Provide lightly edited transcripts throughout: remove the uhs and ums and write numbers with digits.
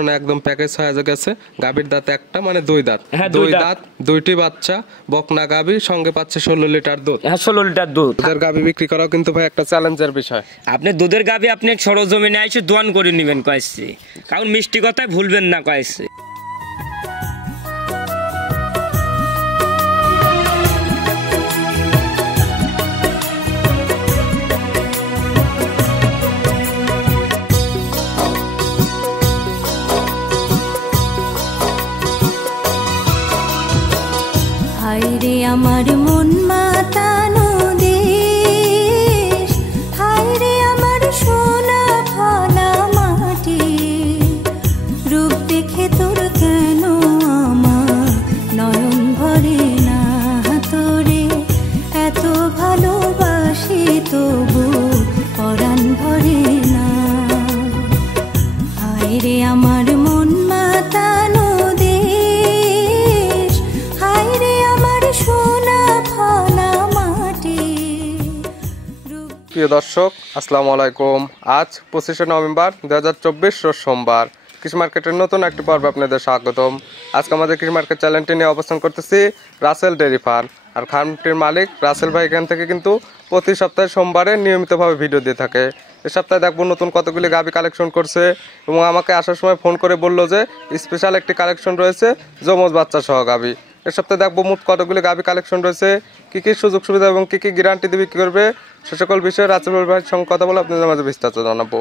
কারণে একদম প্যাকেজ হয়ে গেছে। গাভীর দাঁত একটা মানে দুই দাঁত, দুই দাঁত, দুইটি বাচ্চা, বকনা গাভী, সঙ্গে পাচ্ছে 16 লিটার দুধ। হ্যাঁ 16 লিটার দুধ। দুধের গাভী বিক্রি করাও কিন্তু ভাই একটা চ্যালেঞ্জের বিষয়। আপনি দুধের গাভী আপনি সরজমিনে এসে দোয়ান করে নেবেন কয়েছে, কারণ মিষ্টি কথায় ভুলবেন না কয়েছে। হায়রে আমার মন মাতানো দেশ, হায়রে আমার সোনা ফলা মাটি, রূপ দেখে তোর কেন আমার নয়ন ভরে না, তোরে এত ভালোবাসি তবু পরাণ ভরে না। হায়রে আমার মন মাতানো দেশ, হায়রে আমার সোনা ফলা মাটি। প্রিয় দর্শক আসসালামু আলাইকুম। আজ 25শে নভেম্বর 2024 রোজ সোমবার। কৃষি মার্কেটের নতুন একটি পর্বে আপনাদের স্বাগতম। আজকে আমাদের কৃষি মার্কেট চ্যানেলটি নিয়ে অবস্থান করতেছি রাসেল ডেয়ারি ফার্ম। আর ফার্মটির মালিক রাসেল ভাই এখান থেকে কিন্তু প্রতি সপ্তাহে সোমবারে নিয়মিতভাবে ভিডিও দিয়ে থাকে। এ সপ্তাহে দেখবো নতুন কতগুলি গাভী কালেকশন করছে এবং আমাকে আসার সময় ফোন করে বললো যে স্পেশাল একটি কালেকশন রয়েছে যমজ বাচ্চা সহ গাভী। এ সপ্তাহে দেখবো মোট কতগুলি গাভী কালেকশন রয়েছে, কী কী সুযোগ সুবিধা এবং কী কী গ্যারান্টি দেবে কী করবে সে সকল বিষয়ে রাসেল ভাইয়ের সঙ্গে কথা বলে আপনাদের মাঝে বিস্তারিত জানাবো।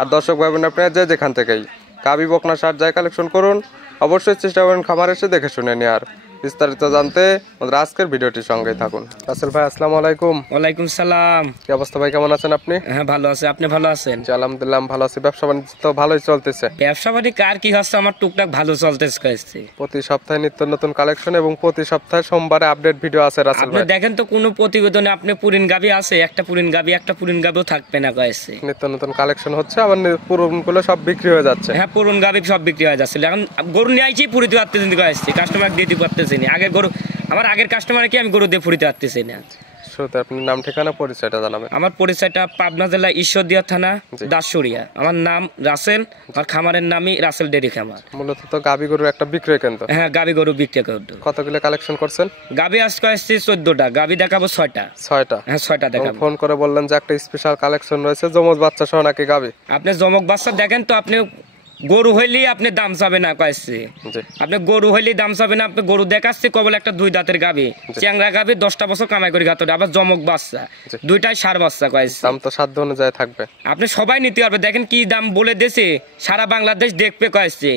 আর দর্শক ভাই বোন আপনারা যেখান থেকেই গাভী বকনা সার যায় কালেকশন করুন, অবশ্যই চেষ্টা করুন খামার এসে দেখে শুনে নেওয়ার। বিস্তারিত জানতে আজকের ভিডিওটির সঙ্গেই থাকুন। রাসেল ভাই আসসালামু আলাইকুম। ওয়ালাইকুম সালাম। কি অবস্থা ভাই, কেমন আছেন আপনি? হ্যাঁ ভালো আছে, আপনি ভালো আছেন? আলহামদুলিল্লাহ ভালো আছি। ব্যবসা বাণিজ্য তো ভালোই চলতেছে? ব্যবসা বাণিজ্য কার কি হচ্ছে, আমার টুকটাক ভালো চলতেছে কয়েছে। প্রতি সপ্তাহে নিত্য নতুন কালেকশন এবং প্রতি সপ্তাহে সোমবারে আপডেট ভিডিও আছে রাসেল ভাই। আপনি দেখেন তো কোনো প্রতিবেদনে আপনি পুরিন গাভী আছে, একটা পুরিন গাভীও থাকবে না কয়েছে। নিত্য নতুন কালেকশন হচ্ছে, আবার পুরন গুলো সব বিক্রি হয়ে যাচ্ছে। হ্যাঁ পুরন গাভী সব বিক্রি হয়ে যাচ্ছে। এখন গরু নিয়ে আইছি পুরিতে পারতেছি কয়েছে, কাস্টমার দিতে পারতেছি না। আগে গরু আমার আগের কাস্টমার কি আমি গরু দিয়ে ফুরিতে পারতেছি না। শুরুতে আপনার নাম ঠিকানা পরিচয়টা জানাবেন। আমার পরিচয়টা পাবনা জেলা ঈশ্বরদীয়া থানা দাসুরিয়া। আমার নাম রাসেল, আর খামারের নামই রাসেল ডেয়ারি খামার। মূলত তো গাভী গরুর একটা বিক্রয় কেন্দ্র। হ্যাঁ গাভী গরু বিক্রি কেন্দ্র। কতগুলো কালেকশন করছেন? গাভী আজকে আসছে 14টা, গাভী দেখাবো 6টা। হ্যাঁ 6টা দেখাবো। ফোন করে বললেন যে একটা স্পেশাল কালেকশন রয়েছে যমজ বাচ্চা সহ নাকি গাভী? আপনি যমক বাচ্চা দেখেন তো, আপনি গরু হইলেই আপনি দাম চাবে না কয়েছে। আপনি গরু হইলেই দাম চাবে না। আপনি গরু দেখাচ্ছি কবল একটা দুই দাঁতের গাভী, চ্যাংরা গাভী 10টা বছর কামাই করে গাতে, আবার জমক বাচ্চা দুইটাই সার বাচ্চা কয়েছে। দাম তো সাধ্য অনুযায়ী থাকবে, আপনি সবাই নিতে পারবে। দেখেন কি দাম বলে দিয়েছে, সারা বাংলাদেশ দেখবে কয়েছে।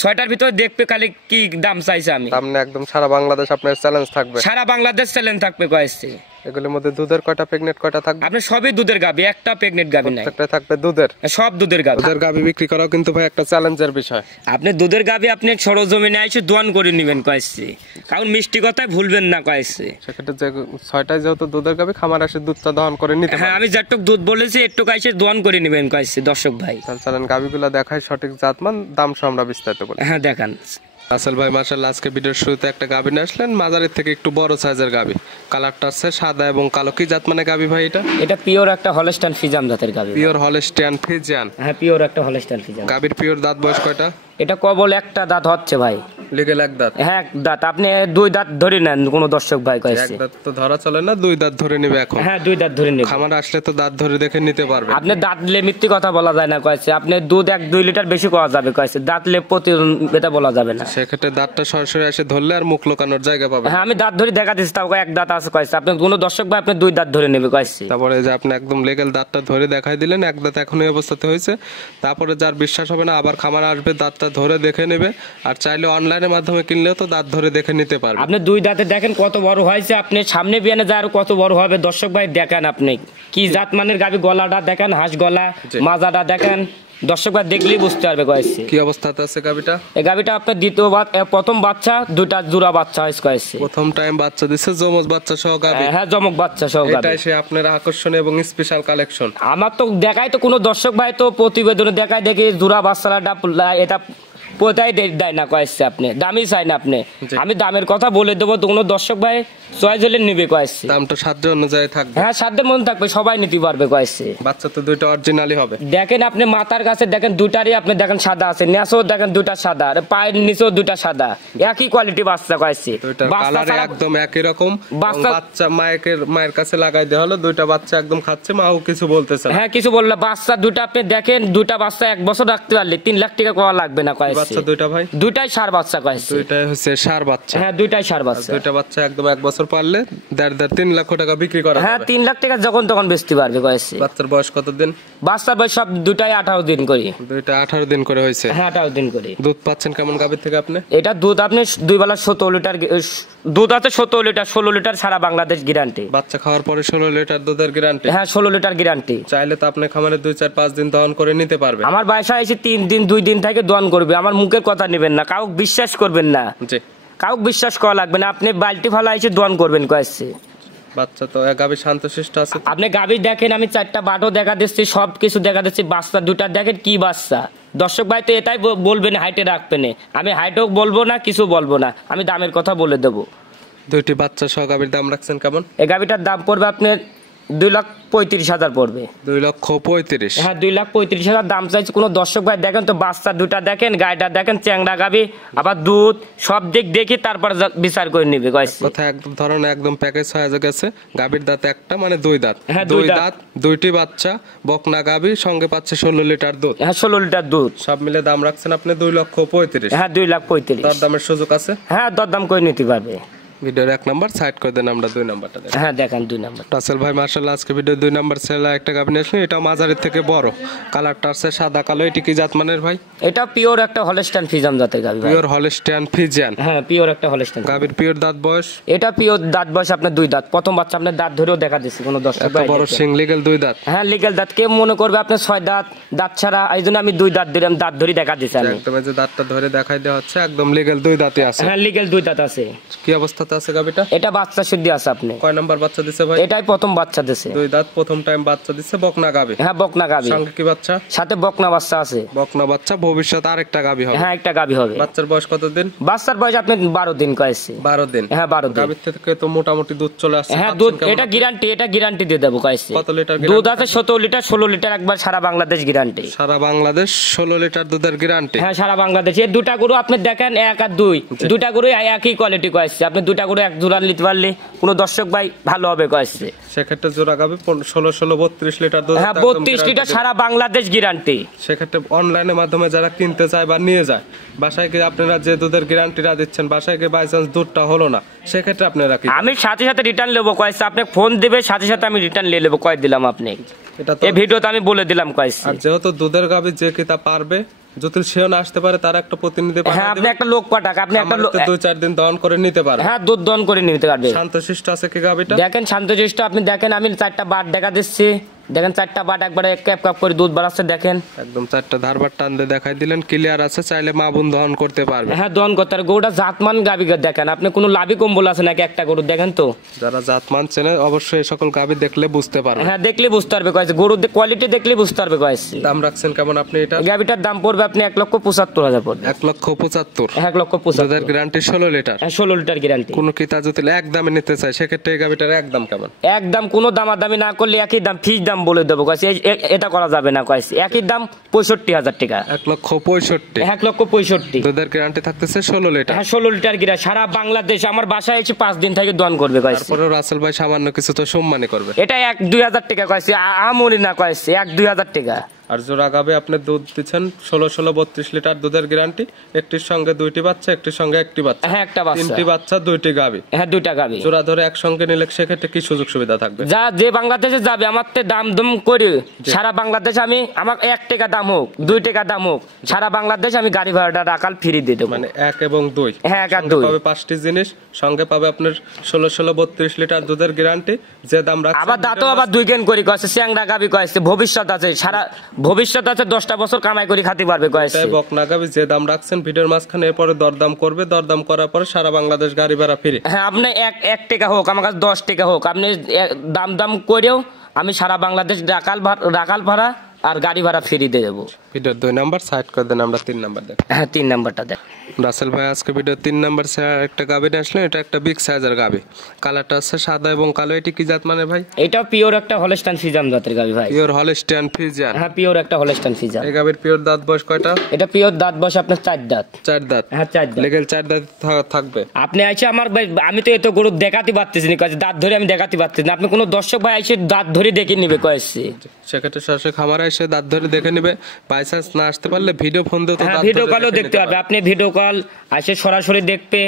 6টার ভিতরে দেখবে খালি কি দাম চাইছে আমি। সামনে একদম সারা বাংলাদেশ আপনার চ্যালেঞ্জ থাকবে। সারা বাংলাদেশ চ্যালেঞ্জ থাকবে কয়েছে। এগুলোর মধ্যে দুধের কয়টা প্রেগনেন্ট কয়টা থাকবে? আপনি সবই দুধের গাভী, একটা প্রেগনেন্ট গাভী নাই। একটা থাকবে দুধের, সব দুধের গাভী। দুধের গাভী বিক্রি করাও কিন্তু ভাই একটা চ্যালেঞ্জের বিষয়। আপনি দুধের গাভী আপনি সরজমিনে এসে দোয়ান করে নেবেন কয়েছে, কারণ মিষ্টি কথায় ভুলবেন না কয়েছে। সেক্ষেত্রে যে 6টায় যেহেতু দুধের গাভী খামার এসে দুধটা দহন করে নিতে। হ্যাঁ আমি যেটুক দুধ বলেছি একটু এসে দোয়ান করে নেবেন কয়েছে দর্শক ভাই। চলেন গাভীগুলো দেখায় সঠিক জাতমান দাম সহ আমরা বিস্তারিত বলি। হ্যাঁ দেখান। রাসেল ভাই মাশাআল্লাহ আজকে ভিডিওর শুরুতে একটা গাভী নিয়ে আসলেন, মাঝারির থেকে একটু বড় সাইজের গাভী। কালারটা আছে সাদা এবং কালো। কি জাত মানে গাভী ভাই এটা? এটা পিওর একটা হলস্টাইন ফ্রিজিয়ান জাতের গাভী। Pure Holstein Friesian? হ্যাঁ পিওর একটা হলস্টাইন ফ্রিজিয়ান। গাভীর পিওর দাঁত বয়স কয়টা? এটা কবল একটা দাঁত হচ্ছে ভাই। লিগেল এক দাঁত? হ্যাঁ এক দাঁত। আপনি দুই দাঁত ধরে নেন, কোনো দর্শক ভাই কয়েছে। এক দাঁত তো ধরা চলে না, দুই দাঁত ধরে নেবে এখন? হ্যাঁ দুই দাঁত ধরে নেবে। খামার আসলে তো দাঁত ধরে দেখে নিতে পারবে। আপনি দাঁত লে মিথ্যে কথা বলা যায় না কয়েছে। আপনি দুধ 1-2 লিটার বেশি পাওয়া যাবে কয়েছে, দাঁত লে প্রতি এটা বলা যাবে না। সেক্ষেত্রে দাঁতটা সরাসরি এসে ধরলে আর মুখ লোকানোর জায়গা পাবে। হ্যাঁ আমি দাঁত ধরে দেখা দিচ্ছি, তাও এক দাঁত আছে কয়েছে। আপনি কোনো দর্শক ভাই আপনি দুই দাঁত ধরে নেবে কয়েছে। তারপরে যে আপনি একদম লিগেল দাঁতটা ধরে দেখাই দিলেন, এক দাঁত এখন এই অবস্থাতে হয়েছে। তারপরে যার বিশ্বাস হবে না আবার খামার আসবে, দাঁতটা ধরে দেখে নেবে। আর চাইলে অনলাইনের মাধ্যমে কিনলেও তো দাঁত ধরে দেখে নিতে পারবে। আপনি দুই দাঁতে দেখেন কত বড় হয়েছে, আপনি সামনে বিয়ানে যায় আর কত বড় হবে দর্শক ভাই দেখেন। আপনি কি জাত মানের গাভী, গলাটা দেখেন হাঁস গলা, মাজাটা দেখেন, দর্শক ভাই দেখলেই বুঝতে পারবে কয়েছে। কি অবস্থাতে আছে গাভীটা? এই গাভীটা আপনার প্রথম বাচ্চা, দুইটা জোড়া বাচ্চা হয়েছে কয়েছে। প্রথম টাইম বাচ্চা দিছে, যমজ বাচ্চা সহ গাভী? হ্যাঁ যমক বাচ্চা সহ গাভী। এটাই সে আপনার আকর্ষণীয় এবং স্পেশাল কালেকশন। আমার তো দেখাই তো কোনো দর্শক ভাই তো প্রতিবেদনে দেখায় দেখি জোড়া বাচ্চাটা এটা কোথায় দেয় না কয়েছে আপনি দামই চাই না আপনি জি। আমি দামের কথা বলে দেবো তো কোনো দর্শক ভাই চয়েস হলে নিবে কয়েছে দামটা সাধ্য অনুযায়ী থাকবে। হ্যাঁ সাধ্যের মধ্যে থাকবে সবাই নিতে পারবে কয়েছে বাচ্চা তো দুইটা অরিজিনালি হবে। দেখেন আপনি মাথার কাছে দেখেন দুটারই আপনি দেখেন সাদা আছে নেসও দেখেন দুটা সাদা আর পায়ের নিচেও দুটা সাদা একই কোয়ালিটি বাচ্চা কয়েছে দুইটার বাচ্চা কালার ছাড়া- একদম একই রকম। বাচ্চা- বাচ্চা মায়ের কাছে লাগাই দেওয়া হলো, দুইটা বাচ্চা একদম খাচ্ছে, মাও কিছু বলতেছে না। হ্যাঁ কিছু বললো বাচ্চা দুটা আপনি দেখেন দুটা বাচ্চা 1 বছর রাখতে পারলে 3 লাখ টাকা করা লাগবে না কয়েছে বাচ্চা দুইটা ভাই, দুটাই সার বাচ্চা কয়েছে দুইটাই হচ্ছে সার বাচ্চা। হ্যাঁ দুইটাই সার বাচ্চা দুইটা বাচ্চা একদম 1 বছর পারলে 3 লাখ টাকা বিক্রি করা হ্যাঁ যাবে। 3 লাখ টাকা যখন তখন বেচতে পারবে কয়েছে বাচ্চার বয়স কতদিন? বাচ্চার বয়স সব দুটাই 18 দিন করি দুইটা 18 দিন করে হয়েছে। হ্যাঁ 18 দিন করি দুধ পাচ্ছেন কেমন গাভীর থেকে আপনি? এটা দুধ আপনি 2 বেলা 17 লিটার দুধ আছে 17 লিটার 16 লিটার সারা বাংলাদেশ গ্যারান্টি বাচ্চা খাওয়ার পরে 16 লিটার দুধের গ্যারান্টি। হ্যাঁ 16 লিটার গ্যারান্টি চাইলে তো আপনি খামারে 2-4-5 দিন দহন করে নিতে পারবে। আমার বাসায় এসে 3 দিন 2 দিন থেকে দোয়ান করবে আমার মুখের কথা নেবেন না কাউকে বিশ্বাস করবেন না জি। কাউকে বিশ্বাস করা লাগবে না আপনি বালতি ফালা এসে দোয়ান করবেন কয়েছে বাচ্চা তো গাভী শান্তশিষ্ট আছে। আপনি গাভী দেখেন আমি 4টা বাটও দেখা দিচ্ছি সব কিছু দেখা দিচ্ছি বাচ্চা দুটা দেখেন কি বাচ্চা দর্শক ভাই তো এটাই বলবেন হাইটে রাখবেন আমি হাইটও বলবো না কিছু বলবো না আমি দামের কথা বলে দেবো দুইটি বাচ্চা সহ গাভীর দাম রাখছেন কেমন? এই গাভীটার দাম পড়বে আপনার 2,35,000 পড়বে। 2,35,000। হ্যাঁ 2,35,000 দাম চাইছে কোনো দর্শক ভাই দেখেন তো বাচ্চা দুটা দেখেন গাইটা দেখেন চ্যাংড়া গাভী আবার দুধ সব দিক দেখি তারপর বিচার করে নিবে কয়েছে কথা একদম ধরনের একদম প্যাকেজ হয়ে গেছে। গাভীর দাঁত একটা মানে 2 দাঁত। হ্যাঁ, 2 দুই দাঁত। দাঁত, দুইটি বাচ্চা, বকনা গাভী, সঙ্গে পাচ্ছে 16 লিটার দুধ। হ্যাঁ 16 লিটার দুধ। সব মিলে দাম রাখছেন আপনি 2,35,000। হ্যাঁ 2,35,000। দর দামের সুযোগ আছে। হ্যাঁ দরদাম করে নিতে পারবে। ভিডিওর 1 নাম্বার সাইড করে দেন, আমরা 2 নাম্বারটা দেখেন। হ্যাঁ দেখেন 2 নাম্বার। রাসেল ভাই মাশাআল্লাহ আজকে ভিডিও 2 নাম্বার ছেলে একটা গাভী নিয়ে আসলেন, এটা মাঝারির থেকে বড়, কালারটা আছে সাদা কালো। এটি কি জাতমানের ভাই? এটা পিওর একটা হলস্টাইন ফ্রিজিয়ান জাতের গাভী ভাই। Pure Holstein Friesian. হ্যাঁ পিওর একটা হলস্টাইন। গাভীর পিওর দাঁত বয়স? এটা পিওর দাঁত বয়স আপনার 2 দাঁত। প্রথম বাচ্চা আপনার দাঁত ধরেও দেখা দিচ্ছে কোনো দর্শক এত ভাই বড় দেখে। সিং লিগ্যাল 2 দাঁত। হ্যাঁ লিগ্যাল দাঁত কে মনে করবে আপনার 6 দাঁত দাঁত ছাড়া এই জন্য আমি 2 দাঁত দিলাম দাঁত ধরে দেখা দিছি আমি। একদম এই যে দাঁতটা ধরে দেখাই দেওয়া হচ্ছে একদম লিগ্যাল 2 দাঁতই আছে। হ্যাঁ লিগ্যাল 2 দাঁত আছে। কি অবস্থাতে আছে গাভীটা? এটা বাচ্চা শুদ্ধি আছে আপনি। কয় নাম্বার বাচ্চা দিছে ভাই? এটাই প্রথম বাচ্চা দিছে। 2 দাঁত প্রথম টাইম বাচ্চা দিছে, বকনা গাভী। হ্যাঁ বকনা গাভী। সঙ্গে কি বাচ্চা? সাথে বকনা বাচ্চা আছে। বকনা বাচ্চা, ভবিষ্যতে আরেকটা গাভী হবে। হ্যাঁ একটা গাভী হবে। বাচ্চার বয়স কতদিন? বাচ্চার বয়স আপনি 12 দিন কয়েছে। 12 দিন। হ্যাঁ 12 দিন। গাভীর থেকে তো মোটামুটি দুধ চলে আসছে। হ্যাঁ পাচ্ছেন দুধ কেমন? এটা গ্যারান্টি দিয়ে দেবো কয়েছে। কত লিটার দুধ আছে 17 লিটার 16 লিটার একবার সারা বাংলাদেশ গ্যারান্টি। সারা বাংলাদেশ 16 লিটার দুধের গ্যারান্টি। হ্যাঁ সারা বাংলাদেশ। এই 2টা গরু আপনি দেখেন 1 আর 2 2টা গরু একই কোয়ালিটি কয়েছে। আপনি 2টা গরু এক জোড়া নিতে পারলে কোনো দর্শক ভাই ভালো হবে কয়েছে। সেক্ষেত্রে জোড়া গাভী 32 লিটার দুধ। হ্যাঁ 32 লিটার সারা বাংলাদেশ গ্যারান্টি। সেক্ষেত্রে অনলাইনের মাধ্যমে যারা কিনতে চায় বা নিয়ে যায়, বাসায় গিয়ে আপনারা যে দুধের গ্যারান্টিটা দিচ্ছেন, বাসায় গিয়ে বাই চান্স দুধটা হলো না, সেক্ষেত্রে আপনারা কি? আমি সাথে সাথে রিটার্ন নেবো কয়েছে। আপনি ফোন দিবে সাথে সাথে আমি রিটার্ন নিয়ে নেবো কয় দিলাম আপনি। এটা তো এই ভিডিওতে আমি বলে দিলাম কয়েছে। আর যেহেতু দুধের গাভী যে কিতা পারবে, যদি সেও না আসতে পারে তার একটা প্রতিনিধি হ্যাঁ পাঠিয়ে আপনি দিবেন। একটা লোক পাঠাক আপনি একটা লোক 2-4 দিন দহন করে নিতে পারে। হ্যাঁ দুধ দন করে নিতে পারবে। শান্তশিষ্ট আছে কি গাভীটা? দেখেন শান্তশিষ্ট আপনি দেখেন আমি 4টা বাট দেখা দিচ্ছি দেখেন 4টা বাট একবারে ক্যাপ ক্যাপ করে দুধ বাড়াচ্ছে দেখেন একদম 4টা ধারবার টান দিয়ে দেখাই দিলেন, ক্লিয়ার আছে, চাইলে মা বোন দহন করতে পারবে। হ্যাঁ দন করতে আর গরুটা জাতমান গাবি দেখেন আপনি কোনো লাভি কম্বল আছে নাকি একটা গরু দেখেন তো। যারা জাত মানছে না অবশ্যই এই সকল গাভী দেখলে বুঝতে পারবে। হ্যাঁ দেখলে বুঝতে পারবে কয়েছে গরুর কোয়ালিটি দেখলে বুঝতে পারবে কয়েছে। দাম রাখছেন কেমন আপনি এটা? এই গাবিটার দাম পড়বে আপনি 1,75,000 পড়বে। 1,75,000। 1,75,000 দুধের গ্যারান্টি 16 লিটার। হ্যাঁ 16 লিটার গ্যারান্টি। কোন কিতা যদি একদমে নিতে চায় সেক্ষেত্রে এই গাভীটার একদম কেমন? একদম কোনো দামাদামি না করলে একই দাম ফিক্স দাম বলে দেবো কয়েছে। এটা করা যাবে না কয়েছে। একই দাম 65,000 টাকা। 1,65,000। 1,65,000। দুধের গ্যারান্টি থাকতেছে 16 লিটার। হ্যাঁ 16 লিটার গিরা সারা বাংলাদেশ আমার বাসায় এসে 5 দিন থেকে দন করবে কয়েছে। তারপরে রাসেল ভাই সামান্য কিছু তো সম্মানই করবে। এটা 1-2,000 টাকা কয়েছে আমরি না কয়েছে 1-2,000 টাকা। আর জোড়া গাবে আপনি দুধ দিচ্ছেন 16-32 লিটার দুধের গ্যারান্টি, একটির সঙ্গে 2টি বাচ্চা, একটির সঙ্গে 1টি বাচ্চা। হ্যাঁ একটা বাচ্চা 3টি বাচ্চা 2টি গাবি। হ্যাঁ 2টা গাবি জোড়া ধরে একসঙ্গে নিলে সেক্ষেত্রে কি সুযোগ সুবিধা থাকবে? যা যে বাংলাদেশে যাবে আমার তে দাম দম করে সারা বাংলাদেশ আমি আমার 1 টাকা দাম হোক 2 টাকা দাম হোক সারা বাংলাদেশ আমি গাড়ি ভাড়াটা রাখাল ফ্রি দিয়ে দেবো। মানে 1 এবং 2 হ্যাঁ 1 আর সঙ্গে 2 পাবে 5টি জিনিস, সঙ্গে পাবে আপনার 16-32 লিটার দুধের গ্যারান্টি। যে দাম রাখছে আবার দাঁতও আবার 2 কেন করি কয়েছে চ্যাংড়া গাবি কয়েছে ভবিষ্যৎ আছে সারা ভবিষ্যৎ আছে 10টা বছর কামাই করে খাতে পারবে কয়েছে। তাই বকনা গাবি যে দাম রাখছেন ভিডিওর মাঝখানে এরপরে দরদাম করবে, দরদাম করার পরে সারা বাংলাদেশ গাড়ি ভাড়া ফ্রি। হ্যাঁ আপনি 1 টাকা হোক আমার কাছে 10 টাকা হোক আপনি দাম করেও আমি সারা বাংলাদেশ রাখাল ভাড়া আর গাড়ি ভাড়া ফ্রি দিয়ে দেবো। ভিডিওর 2 নাম্বার সাইড করে দেন, আমরা 3 নাম্বার দেখ। হ্যাঁ 3 নাম্বারটা দেখ। রাসেল ভাই আজকে ভিডিও 3 নাম্বার একটা গাবি নিয়ে আসলেন, এটা একটা বিগ সাইজের গাবি, কালারটা আছে সাদা এবং কালো। এটি কি জাত মানে ভাই? এটাও পিওর একটা হলস্টাইন ফ্রিজিয়ান জাতের গাবি ভাই। Pure Holstein Friesian. হ্যাঁ পিওর একটা হলস্টাইন ফ্রিজিয়ান। এই গাবির পিওর দাঁত বয়স কয়টা? এটা পিওর দাঁত বয়স আপনার 4 দাঁত। 4 দাঁত। হ্যাঁ 4 দাঁত। লেগেল 4 দাঁত থাকবে। আপনি আইছে আমার ভাই, আমি তো এত গরু দেখাতে পারতেছি না, কাছে দাঁত ধরে আমি দেখাতে পারতেছি না। আপনি কোনো দর্শক ভাই আইছে দাঁত ধরে দেখে নিবে কয়েছে, সেক্ষেত্রে সরাসরি খামারে এসে দাঁত ধরে দেখে নিবে। বাই চান্স না আসতে পারলে ভিডিও ফোন দিয়ে তো হ্যাঁ দাঁত ভিডিও ধরে কলও দেখে দেখতে নিতে পারবে। আপনি ভিডিও কল আসে সরাসরি দেখবে।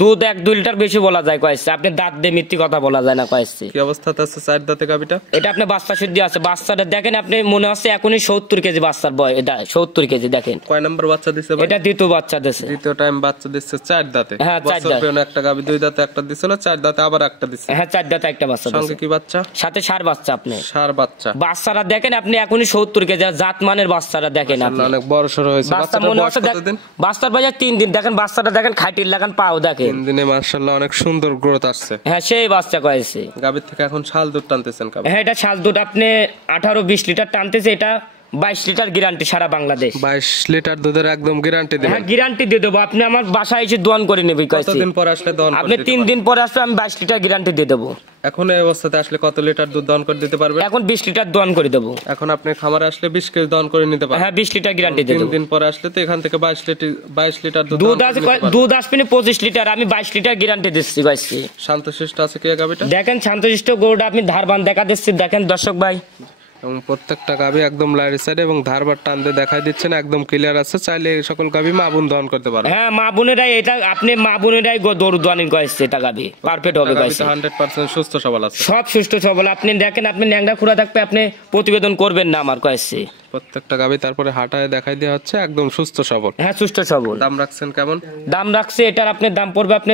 দুধ 1-2 লিটার বেশি বলা যায় কয়েছে, আপনি দাঁত দিয়ে মিথ্যে কথা বলা যায় না কয়েছে। কি অবস্থাতে আছে 4 দাঁতে গাবিটা? এটা আপনি বাচ্চা শুদ্ধ আছে। বাচ্চাটা দেখেন, আপনি মনে হচ্ছে এখনই 70 কেজি বাচ্চার বয়। এটা 70 কেজি দেখেন। কয় নাম্বার বাচ্চা দিছে ভাই? এটা দ্বিতীয় বাচ্চা দিছে। দ্বিতীয় টাইম বাচ্চা দিচ্ছে 4 দাঁতে। হ্যাঁ, 4 দাঁত। বছর একটা গাবি 2 দাঁতে একটা দিছিল, 4 দাঁতে আবার একটা দিছে। হ্যাঁ 4 দাঁতে একটা বাচ্চা সঙ্গে দিছে। কি বাচ্চা? সাথে 6 বাচ্চা। আপনি সার বাচ্চা। বাচ্চাটা দেখেন, আপনি এখনই 70 কেজি জাত মানের বাচ্চাটা দেখেন। আপনি অনেক বড় সরো হয়েছে। বাচ্চা বাচ্চাটার মনে বয়স হচ্ছে কতদিন? বাচ্চার বয়স 3 দিন। দেখেন বাচ্চাটা দেখেন, খাইটির লাগান পাও দেখেন। 3 দিনে মাশাআল্লাহ অনেক সুন্দর গ্রোথ আসছে। হ্যাঁ সেই বাচ্চা কয়েছে। গাবির থেকে এখন শাল দুধ টানতেছেন কাবা? হ্যাঁ এটা শাল দুধ আপনি 18-20 লিটার টানতেছে। এটা 22 লিটার গ্যারান্টি সারা বাংলাদেশ। 22 লিটার দুধের একদম গ্যারান্টি দিবেন? হ্যাঁ গ্যারান্টি দিয়ে দেবো। আপনি আমার বাসায় এসে দোয়ান করে নেবে কয়েছে। কতদিন পর আসলে দহন আপনি করে 3 দিন পরে আসলে আমি 22 লিটার গ্যারান্টি দিয়ে দেবো। এখন এই অবস্থাতে আসলে কত লিটার দুধ দহন করে দিতে পারবে? এখন 20 লিটার দোয়ান করে দেবো। এখন আপনি খামারে আসলে 20 কেজি দহন করে নিতে পারবেন? হ্যাঁ 20 লিটার গ্যারান্টি দিয়ে 3 দেবো। দিন পরে আসলে তো এখান থেকে 22 লিটার দুধ দুধ দহন আছে, করে নিতে পারবেন। দুধ আসবে 25 লিটার, আমি 22 লিটার গ্যারান্টি দিচ্ছি কয়েছি। শান্তশিষ্ট আছে কি গাবিটা? দেখেন শান্তশিষ্ট গরুটা আপনি ধারবান দেখা দিচ্ছি দেখেন দর্শক ভাই। এবং প্রত্যেকটা গাবি একদম লাইট সাইড এবং ধারবার টান দিয়ে দেখাই দিচ্ছেন, একদম ক্লিয়ার আছে। চাইলে এই সকল গাবি মা বোন দহন করতে পারবে। হ্যাঁ মা বোনেরাই এটা, আপনি মা বোনেরাই দৌড় দোয়ানি কয়েছে। এটা গাবি পারফেক্ট হবে গাবি কয়েছে। তো 100% সুস্থ সবল আছে। সব সুস্থ সবল। আপনি দেখেন, আপনি ন্যাংরা খুঁড়া থাকবে, আপনি প্রতিবেদন করবেন না আমার কয়েছে। প্রত্যেকটা গাবি তারপরে হাঁটায় দেখাই দেওয়া হচ্ছে একদম সুস্থ সবল। হ্যাঁ সুস্থ সবল। দাম রাখছেন কেমন? দাম রাখছে এটার আপনার দাম পড়বে আপনি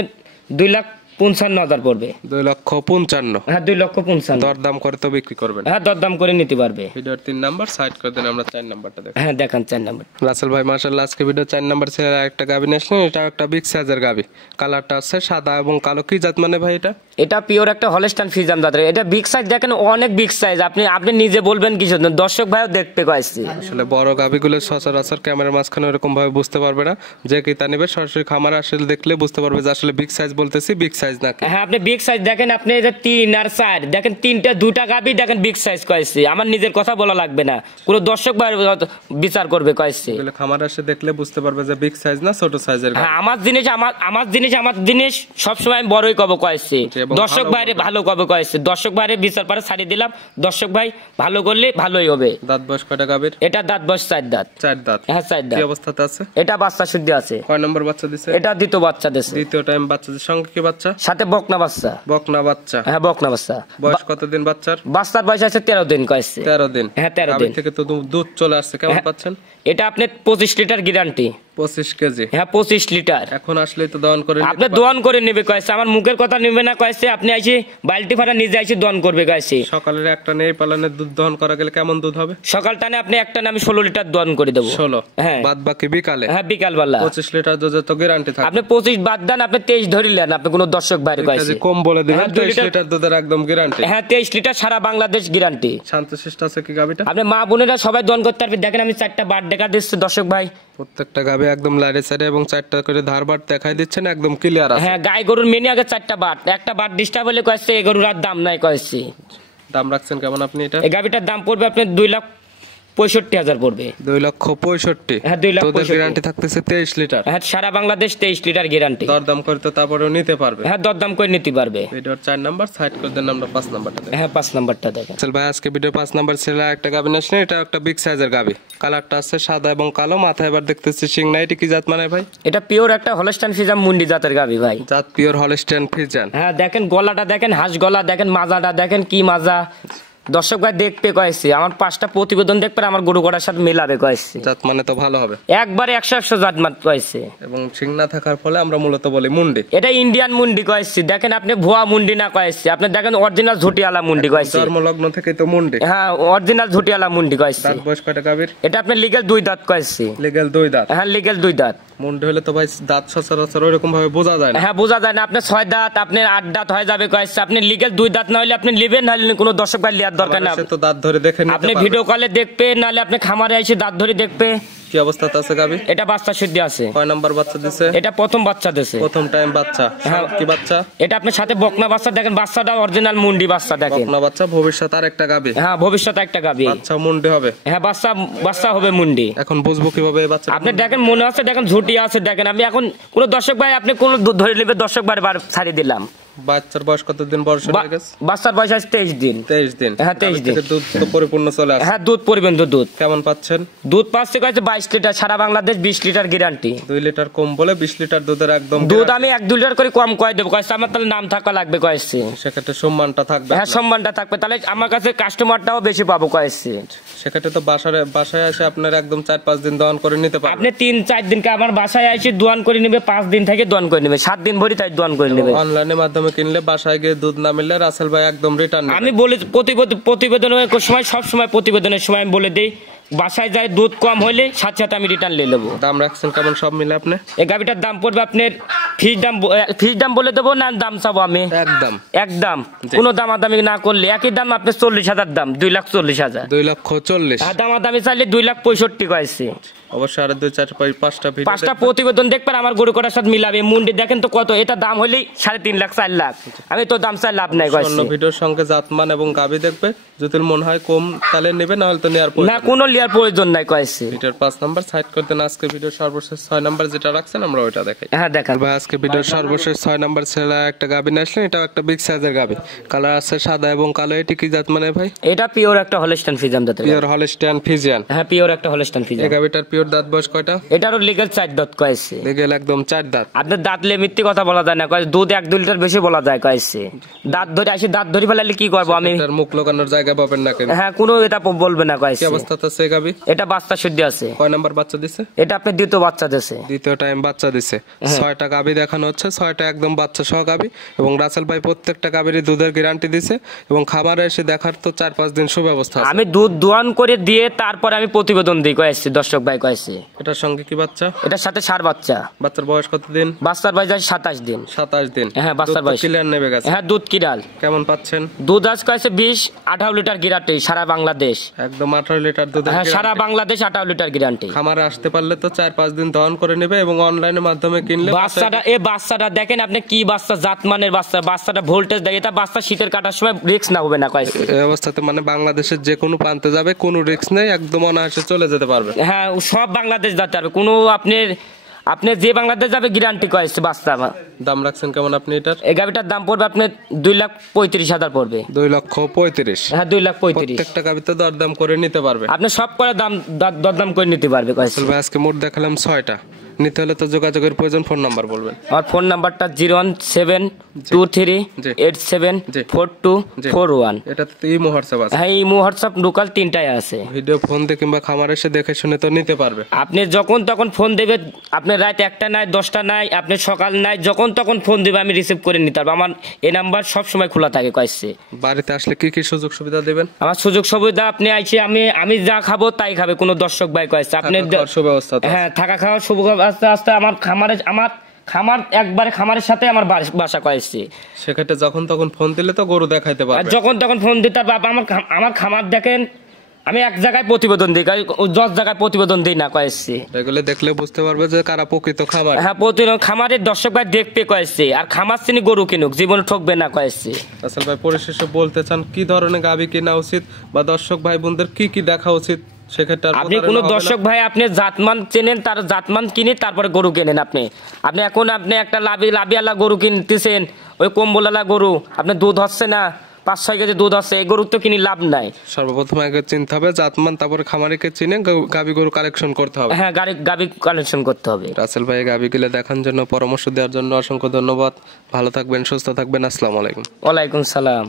2,55,000 পড়বে। 2,55,000। হ্যাঁ 2,55,000। দরদাম করে তো বিক্রি করবেন? হ্যাঁ দরদাম করে নিতে পারবে। ভিডিওর 3 নাম্বার সাইড করে দেন, আমরা 4 নাম্বারটা দেখি। হ্যাঁ দেখান 4 নাম্বার। রাসেল ভাই মাশাআল্লাহ আজকে ভিডিও 4 নাম্বার ছেলে একটা গাবি নিয়ে আসলেন। এটা একটা বিগ সাইজের গাবি, কালারটা আছে সাদা এবং কালো। কি জাত মানে ভাই এটা? এটা পিওর একটা হলস্টাইন ফ্রিজিয়ান জাতের। এটা বিগ সাইজ দেখেন, অনেক বিগ সাইজ। আপনি নিজে বলবেন কিছু, দর্শক ভাইও দেখতে কয়েছে। আসলে বড় গাবিগুলো সচরাচর ক্যামেরার মাঝখানে এরকম ভাবে বুঝতে পারবে না। যে কি তা নিবে সরাসরি খামারে আসলে দেখলে বুঝতে পারবে যে আসলে বিগ সাইজ বলতেছি বিগ সাইজ নাকি। হ্যাঁ আপনি বিগ সাইজ দেখেন, আপনি এই যে 3 আর 4 দেখেন, 2টা গাবি দেখেন বিগ সাইজ কয়েছে। আমার নিজের কথা বলা লাগবে না, পুরো দর্শক ভাই বিচার করবে কয়েছে। এগুলো খামারে এসে দেখলে বুঝতে পারবে যে বিগ সাইজ না ছোট সাইজের গাবি। হ্যাঁ আমার জিনিস সবসময় আমি বড়ই কব কয়েছে। দর্শক ভাইরে ভালো কবে কয়েছে। দর্শক ভাইরে বিচার পারে ছাড়িয়ে দিলাম। দর্শক ভাই ভালো করলে ভালোই হবে। দাঁত বয়স কয়টা গাবির? এটা দাঁত বয়স 4 দাঁত। 4 দাঁত। হ্যাঁ 4 কি দাঁত। অবস্থাতে আছে? এটা বাচ্চা শুদ্ধ আছে। কয় নম্বর বাচ্চা দিছে? এটা দ্বিতীয় বাচ্চা দিছে। দ্বিতীয় টাইম বাচ্চাদের সঙ্গে কি বাচ্চা? সাথে বকনা বাচ্চা। বকনা বাচ্চা। হ্যাঁ বকনা বাচ্চা। বয়স কতদিন বাচ্চার? বাচ্চার বয়স আছে 13 দিন কয়েছে। 13 দিন। হ্যাঁ 13 গাভী দিন থেকে তো দুধ চলে আসছে, কেমন পাচ্ছেন? এটা আপনি 25 লিটার গ্যারান্টি। 25 কেজি। হ্যাঁ 25 লিটার। এখন আসলেই তো দহন করে আপনি দোয়ান করে নেবে কয়েছে। আমার মুখের কথা নেবে না কয়েছে। আপনি আইসে বালতি ফাটা নিজে আইসে দোয়ান করবে কয়েছে। সকালের একটা নেই পালানের দুধ দহন করা গেলে কেমন দুধ হবে? সকাল টানে আপনি একটা নামে 16 লিটার দোয়ান করে দেবো। 16? হ্যাঁ বাদ বাকি বিকালে? হ্যাঁ বিকাল বেলা 25 লিটার দুধের তো গ্যারান্টি থাকে। আপনি 25 বাদ দেন, আপনি 23 ধরিলেন, আপনি কোনো দর্শক বাইরে কয়েছে। কম বলে দিবেন। হ্যাঁ, 2 23 লিটার দুধের একদম গ্যারান্টি। হ্যাঁ 23 লিটার সারা বাংলাদেশ গ্যারান্টি। শান্তশিষ্ট আছে কি গাবিটা? আপনি মা বোনেরা সবাই দোয়ান করতে পারবে। দেখেন আমি 4টা বার দেখা দিচ্ছি দর্শক ভাই। প্রত্যেকটা গাবি একদম লাইরে সাইডে এবং 4টা করে ধারবার দেখাই দিচ্ছেন, একদম ক্লিয়ার আছে। হ্যাঁ গাই গরুর মেনে আগে 4টা বাট, একটা বাট ডিস্টার্ব হলে কয়েছে এই গরুর আর দাম নাই কয়েছে। দাম রাখছেন কেমন আপনি এটা? এই গাবিটার দাম পড়বে আপনার 2,65,000 পড়বে। 2,65,000। হ্যাঁ 2,65,000 গ্যারান্টি থাকতেছে 23 লিটার। হ্যাঁ সারা বাংলাদেশ 23 লিটার গ্যারান্টি। দরদাম করতে তারপরেও নিতে পারবে? হ্যাঁ দরদাম করে নিতে পারবে। ভিডিওর 4 নাম্বার সাইড করে দেন, আমরা 5 নাম্বারটা দেখি। হ্যাঁ 5 নাম্বারটা দেখেন। চল ভাই আজকে ভিডিও 5 নাম্বার ছেলে একটা গাবি আসলে, এটা একটা বিগ সাইজের গাবি, কালারটা আছে সাদা এবং কালো। মাথায় এবার দেখতেছি সিং নাই। এটা কি জাত মানে ভাই? এটা পিওর একটা হলস্টাইন ফ্রিজিয়ান মুন্ডি জাতের গাবি ভাই। জাত পিওর হলস্টাইন ফ্রিজিয়ান। হ্যাঁ দেখেন গলাটা দেখেন, হাঁস গলা দেখেন, মাজাটা দেখেন কি মাজা। দর্শক ভাই দেখতে কয়েছে, আমার 5টা প্রতিবেদন দেখবে আমার গরু করার সাথে মেলাবে কয়েছে। জাত মানে তো ভালো হবে একবারে 100 জাত মাত কয়েছে। এবং সিং না থাকার ফলে আমরা মূলত বলি মুন্ডি। এটা ইন্ডিয়ান মুন্ডি কয়েছে। দেখেন আপনি ভুয়া মুন্ডি না কয়েছে, আপনি দেখেন অরিজিনাল ঝুটিয়ালা মুন্ডি কয়েছে। জন্মলগ্ন থেকে তো মুন্ডি। হ্যাঁ অরিজিনাল ঝুটিয়ালা মুন্ডি কয়েছে। দাঁত বয়স কয়টা গাবির? এটা আপনি লিগ্যাল 2 দাঁত কয়েছে। লিগ্যাল 2 দাঁত। হ্যাঁ লিগ্যাল 2 দাঁত। মুন্ডি হলে তো ভাই দাঁত সচরাচর ওইরকম ভাবে বোঝা যায় না। হ্যাঁ বোঝা যায় না। আপনি 6 দাঁত, আপনি 8 দাঁত হয়ে যাবে কয়েছে। আপনি লিগ্যাল 2 দাঁত না হলে আপনি লিবেন, না হলে কোনো দর্শক ভাই লিয়া দরকার না, সে তো দাঁত ধরে দেখে নিতে আপনি পারবে। ভিডিও কলে দেখবে, নাহলে আপনি খামারে এসে দাঁত ধরে দেখবে। কি অবস্থাতে আছে গাবি? এটা বাচ্চা শুদ্ধি আছে। কয় নাম্বার বাচ্চা দিছে? এটা প্রথম বাচ্চা দিছে, প্রথম টাইম বাচ্চা। হ্যাঁ। কি বাচ্চা? এটা আপনার সাথে বকনা বাচ্চা দেখেন, বাচ্চাটা অরিজিনাল মুন্ডি বাচ্চা দেখেন। বকনা বাচ্চা, ভবিষ্যৎ আর একটা গাবি। হ্যাঁ ভবিষ্যতে একটা গাবি। বাচ্চা মুন্ডি হবে। হ্যাঁ বাচ্চা বাচ্চা হবে মুন্ডি। এখন বুঝবো কিভাবে এই বাচ্চা? আপনি দেখেন মনে হচ্ছে দেখেন ঝুটি আছে দেখেন। আমি এখন কোন দর্শক ভাই আপনি কোন ধরে নেবে, দর্শক ভাই বার ছাড়িয়ে দিলাম। বাচ্চার বয়স কতদিন বয়স হয়ে গেছে? বাচ্চার বয়স আছে 23 দিন। 23 দিন। হ্যাঁ 23 দিন। দুধ তো পরিপূর্ণ চলে আসে। হ্যাঁ দুধ পরিবন্ধ দুধ। কেমন পাচ্ছেন? দুধ পাচ্ছে কয়েছে 22 লিটার, সারা বাংলাদেশ 20 লিটার গ্যারান্টি। 2 লিটার কম বলে 20 লিটার দুধের একদম দুধ আমি 1-2 লিটার করে কম কয় দেবো কয়েছে, আমার তাহলে নাম থাকা লাগবে কয়েছে। সেক্ষেত্রে সম্মানটা থাকবে। হ্যাঁ সম্মানটা থাকবে, তাহলে আমার কাছে কাস্টমারটাও বেশি পাবো কয়েছে। সেক্ষেত্রে তো বাসায় আসে আপনার একদম 4-5 দিন দহন করে নিতে পারবেন। আপনি 3-4 দিনকে আমার বাসায় এসে দোয়ান করে নেবে, 5 দিন থেকে দোয়ান করে নেবে, 7 দিন ভরি তাই দোয়ান করে নেবে। অনলাইনের মাধ্যমে কিনলে বাসায় গিয়ে দুধ না মিললে রাসেল ভাই একদম রিটার্ন। আমি বলি প্রতিবেদনের সময়, সব সময় প্রতিবেদনের সময় আমি বলে দিই, বাসায় যায় দুধ কম হলে সাথে সাথে আমি রিটার্ন নিয়ে নেবো। দাম রাখছেন কেমন সব মিলে আপনি? এই গাভিটার দাম পড়বে আপনার ফিস দাম বলে দেবো না, দাম চাবো আমি একদম একদম কোনো দামাদামি না করলে একই দাম আপনি 40,000 দাম, 2,40,000। 2,40,000। আর দামাদামি চাইলে 2,65,000 কয়েছে। অবশ্যই আরো 2-4-5টা ভিডিও 5টা প্রতিবেদন দেখবেন আমার গরু কটার সাথে মিলাবে। মুন্ডি দেখেন তো কত, এটা দাম হলেই 3.5 লাখ 4 লাখ। আমি তো দাম চাই লাভ নাই অন্য ভিডিওর সঙ্গে জাতমান এবং গাবি দেখবে, যদি মনে হয় কম তাহলে নেবে, না হলে তো নেওয়ার পর না, কোনো লিয়ার প্রয়োজন নাই কয়েছে। ভিডিওর 5 নাম্বার সাইড করতে না, আজকে ভিডিওর সর্বশেষ 6 নাম্বার যেটা রাখছেন আমরা ওইটা দেখাই। হ্যাঁ দেখান ভাই আজকে ভিডিওর সর্বশেষ 6 নাম্বার ছেলে একটা গাবি নিয়ে আসলেন। এটাও একটা বিগ সাইজের গাবি, কালার আছে সাদা এবং কালো। এটি কি জাত মানে ভাই? এটা পিওর একটা হলস্টাইন ফ্রিজিয়ান জাতের। Pure Holstein Friesian. হ্যাঁ পিওর একটা হলস্টাইন এই ফ্রিজিয়ান। গাবিটার পিওর দাঁত বয়স কয়টা? এটারও লিগ্যাল 4 দাঁত কয়েছে। লিগ্যাল একদম 4 দাঁত। আপনার দাঁতলে মিথ্যে কথা বলা যায় না, কয়েছে দুধ 1-2 লিটার বেশি বলা যায় কয়েছে। দাঁত ধরে আসি, দাঁত ধরে ফেলালে কি করবো আমি? এটার মুখ লাগানোর জায়গা পাবেন না কেন? হ্যাঁ কোনো এটা বলবে না কি কয়েছে। অবস্থাতে আছে এই গাবি? এটা বাচ্চা শুদ্ধি আছে। কয় নাম্বার বাচ্চা দিছে? এটা আপনি দ্বিতীয় বাচ্চা দিয়েছে। দ্বিতীয় টাইম বাচ্চা দিছে। 6টা গাবি দেখানো হচ্ছে, 6টা একদম বাচ্চা সহ গাবি। এবং রাসেল ভাই প্রত্যেকটা গাবিরই দুধের গ্যারান্টি দিছে এবং খামারে এসে দেখার তো 4-5 দিন সুব্যবস্থা আছে। আমি দুধ দোয়ান করে দিয়ে তারপরে আমি প্রতিবেদন দিই কয়েছি, দর্শক ভাই কয়েছি। এটার সঙ্গে কি বাচ্চা? এটার সাথে 4 বাচ্চা। বাচ্চার বয়স কত দিন? বাচ্চার বয়স আছে 27 দিন। 27 দিন। হ্যাঁ বাচ্চার বয়স ক্লিয়ার নেবে গেছে। হ্যাঁ দুধ কিরাল। কেমন পাচ্ছেন? দুধ আজ কয়েছে 20-18 লিটার গ্যারান্টি সারা বাংলাদেশ। একদম 18 লিটার দুধ। হ্যাঁ সারা বাংলাদেশ 18 লিটার গ্যারান্টি। খামারে আসতে পারলে তো 4-5 দিন দহন করে নেবে এবং অনলাইনের মাধ্যমে কিনলে বাচ্চাটা দেখেন আপনি কি বাচ্চা, জাতমানের বাচ্চাটা ভোল্টেজ দেয়। এটা বাচ্চা শীতের কাটার সময় রিস্ক না হবে না কয়েছে। এই অবস্থাতে মানে বাংলাদেশের যে কোনো প্রান্তে যাবে, কোনো রিস্ক নেই, একদম অনায়াসে চলে যেতে পারবে। হ্যাঁ সব বাংলাদেশ যেতে পারবে, কোনো আপনি যে বাংলাদেশ যাবে গ্যারান্টি কয়েছে বাচ্চা। দাম রাখছেন কেমন আপনি এটার? এই গাভিটার দাম পড়বে আপনার 2,35,000 পড়বে। 2,35,000। হ্যাঁ 2,35,000। প্রত্যেকটা গাবিতে দরদাম করে নিতে পারবে। আপনি সব করে দরদাম করে নিতে পারবে কয়েছে। ভাই আজকে মোট দেখালাম 6টা। নিতে হলে তো যোগাযোগের প্রয়োজন। ফোন নাম্বার বলবেন। আমার ফোন নাম্বারটা 01723874241। এটা তো ইমো হোয়াটসঅ্যাপ আছে? হ্যাঁ ইমো হোয়াটসঅ্যাপ লোকাল 3টাই আছে। ভিডিও ফোন দিয়ে কিংবা খামার এসে দেখে শুনে তো নিতে পারবে। আপনি যখন তখন ফোন দেবে, আপনার রাত 1টা নাই 10টা নাই, আপনি সকাল নাই, যখন তখন ফোন দেবে আমি রিসিভ করে নিতে পারবো। আমার এই নাম্বার সব সময় খোলা থাকে কয়েছে। বাড়িতে আসলে কি কি সুযোগ সুবিধা দেবেন? আমার সুযোগ সুবিধা আপনি আইছে, আমি যা খাবো তাই খাবে, কোনো দর্শক ভাই কয়েছে। আপনি সুব্যবস্থা তো আছে? হ্যাঁ থাকা খাওয়ার সুব্যবস্থা আসতে আমার খামার একবারে খামারের সাথে আমার বাসা কয়েছে। সেক্ষেত্রে যখন তখন ফোন দিলে তো গরু দেখাইতে আর পারবে। যখন তখন ফোন দিতে পারবে। আমার খামার দেখেন, আমি এক জায়গায় প্রতিবেদন দিই, 10 জায়গায় প্রতিবেদন দিই না কয়েছে। এগুলো দেখলে বুঝতে পারবে যে কারা প্রকৃত খামার। হ্যাঁ প্রতিদিন খামারের দর্শক ভাই দেখবে কয়েছে, আর খামার চিনি গরু কিনুক, জীবনে ঠকবে না কয়েছে। আসল ভাই পরিশেষে বলতে চান কি ধরনের গাবি কেনা উচিত বা দর্শক ভাই বোনদের কি কি দেখা উচিত? সেক্ষেত্রে আপনি কোন দর্শক ভাই আপনি জাতমান চেনেন, তার জাতমান কিনে তারপরে গরু কেনেন। আপনি এখন একটা লাভিয়ালা গরু কিনতেছেন, ওই কম্বলালা গরু, আপনার দুধ হচ্ছে না, 5-6 কেজি দুধ আছে, এই গরু তো কিনে লাভ নাই। সর্বপ্রথম আগে চিনতে হবে জাতমান, তারপরে খামারিকে চিনে গাবি গরু কালেকশন করতে হবে। হ্যাঁ গাবি কালেকশন করতে হবে। রাসেল ভাই গাবি গুলো দেখার জন্য, পরামর্শ দেওয়ার জন্য অসংখ্য ধন্যবাদ। ভালো থাকবেন, সুস্থ থাকবেন। আসসালামু আলাইকুম। ওয়ালাইকুম সালাম।